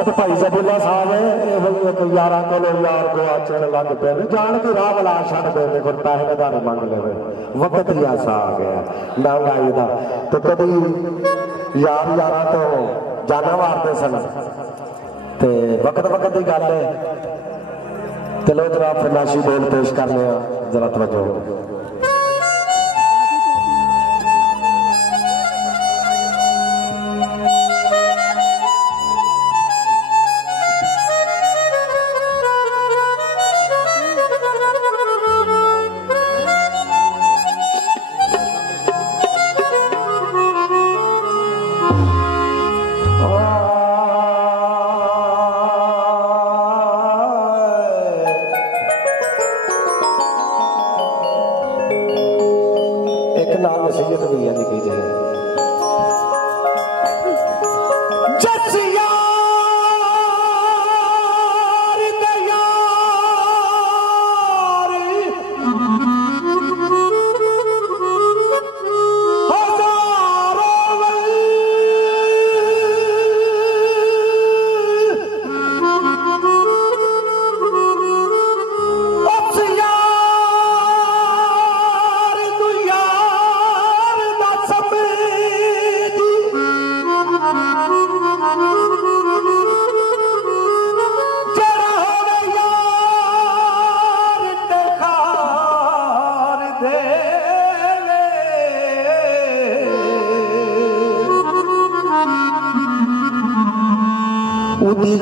वक्त भाई जबुल्ला साहब एक यार को यार गवाचन लग पे जान के राह वाला छड़ दे कोई पैसे धारे मंग ले वक्त ही ऐसा आ गया महंगाई का तो कभी यार यारा तो जाना मारते सन ते वक्त वक्त की गल है। चलो जरा फरमाइशी बोल पेश करने जरा तवज्जो।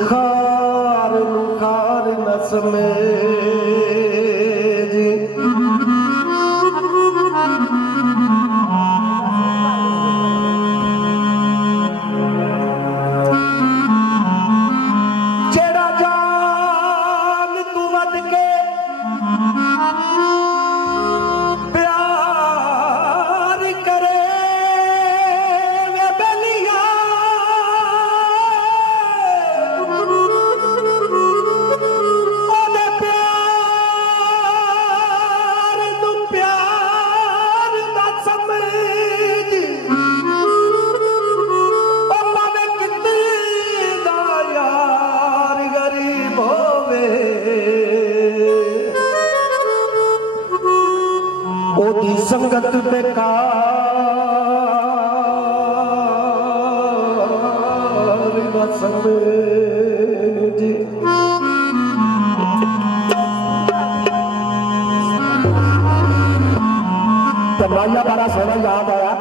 खार खार नस में जी जेड़ा जान तू वध के प्यार करे वे बेलिया संगत बेकार न समझी तमाया बड़ा सोना याद आया।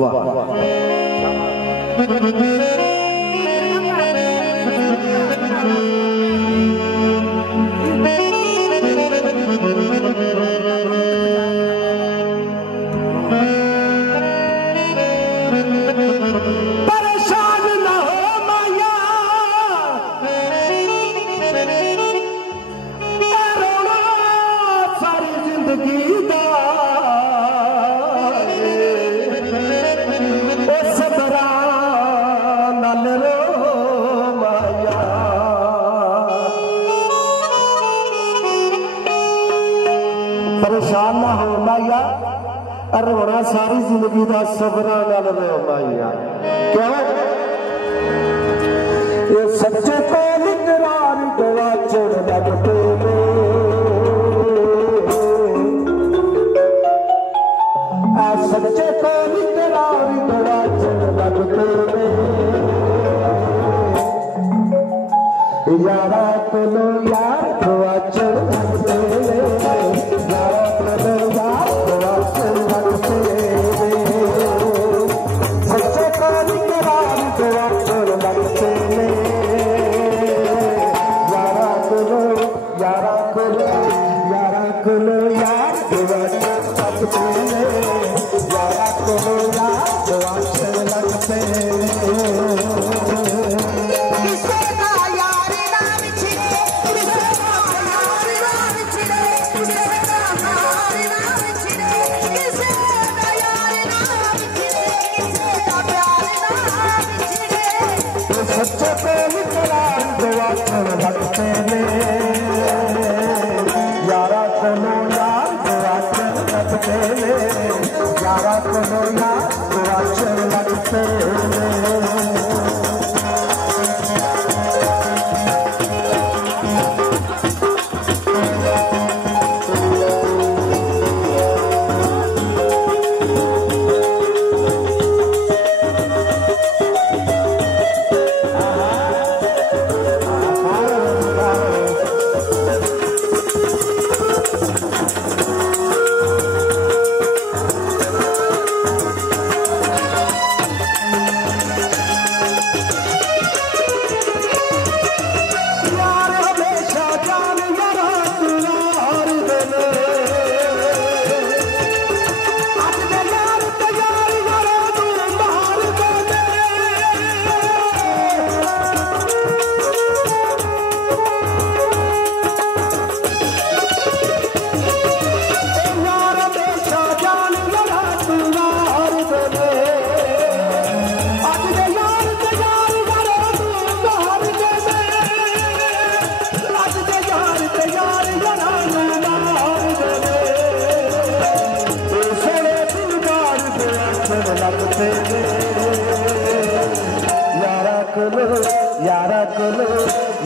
वाह परेशान न हो माया रोना सारी जिंदगी दा सबरा नल रो माया परेशान न हो माया रोना सारी जिंदगी का सबरा नाल रो माया क्यों ये सच्चे को निकरार गवाचड़ लगते सच्चे को निकरार गवाचड़ लगते यारा कोलो यार गवाचड़ लगते यारा कोलो यार गवाचड़ लगते सच्चे को निकरार गवाचड़ लगते यारा कोलो यार गवाचड़ लगते यारा कोलो यार गवाचड़ लगते सच्चे पे निकरार गवाचड़ लगते यारा कोलो यार गवाचड़ लगते को यार अच्छे लगते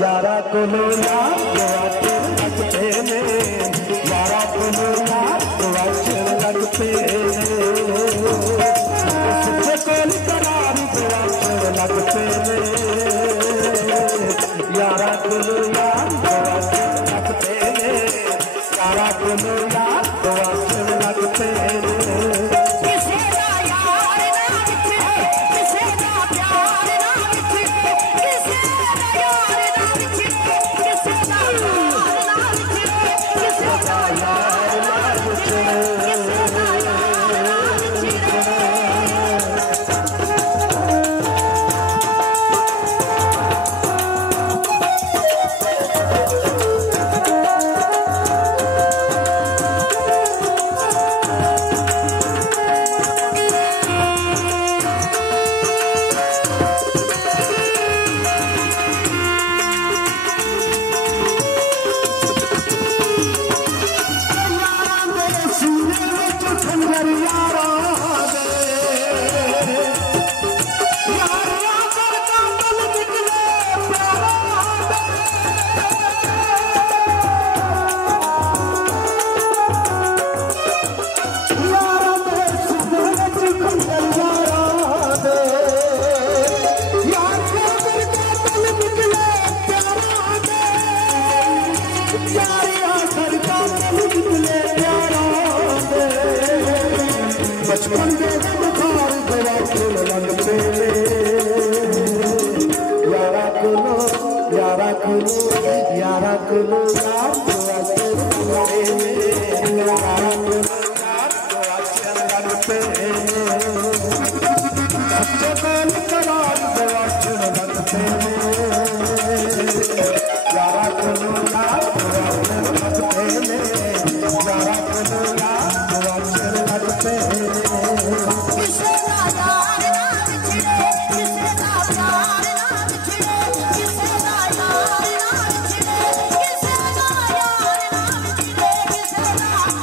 यारा कुलो यार लगते ने यारा कुलो यार लगते ने करार लगते ने यारा कुलो यार लगते ने यारा कुलो यार लगते ने यारा कुलो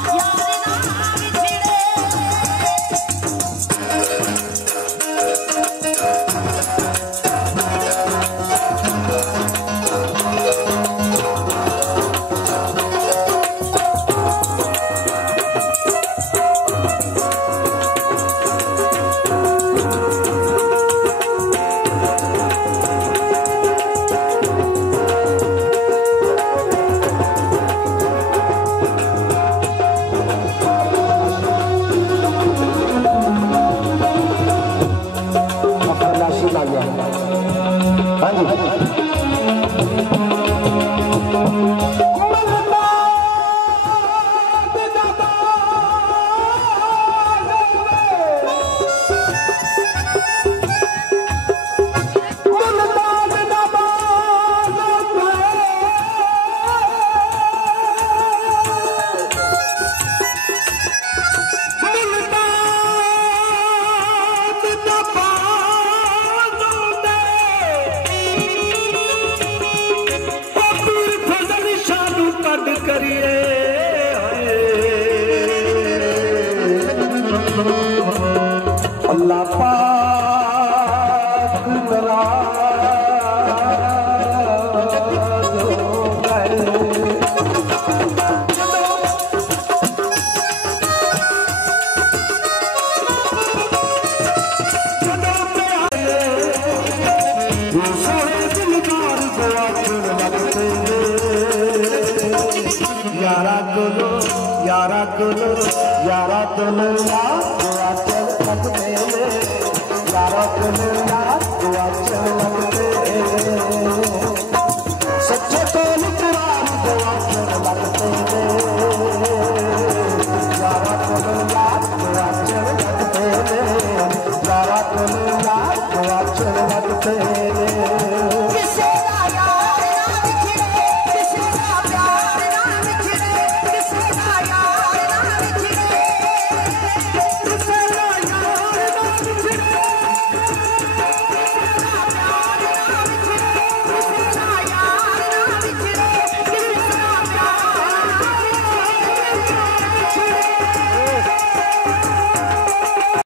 Yeah. गोआचन लगते यारा कोलो यारा कोलो यारा कोलो यार गोआचन लगते यारा कोलो यार गोआचन लगते सच्चे कोल कुरान गोआचन लगते यारा कोलो यार गोआचन लगते यारा कोलो यार गोआचन लगते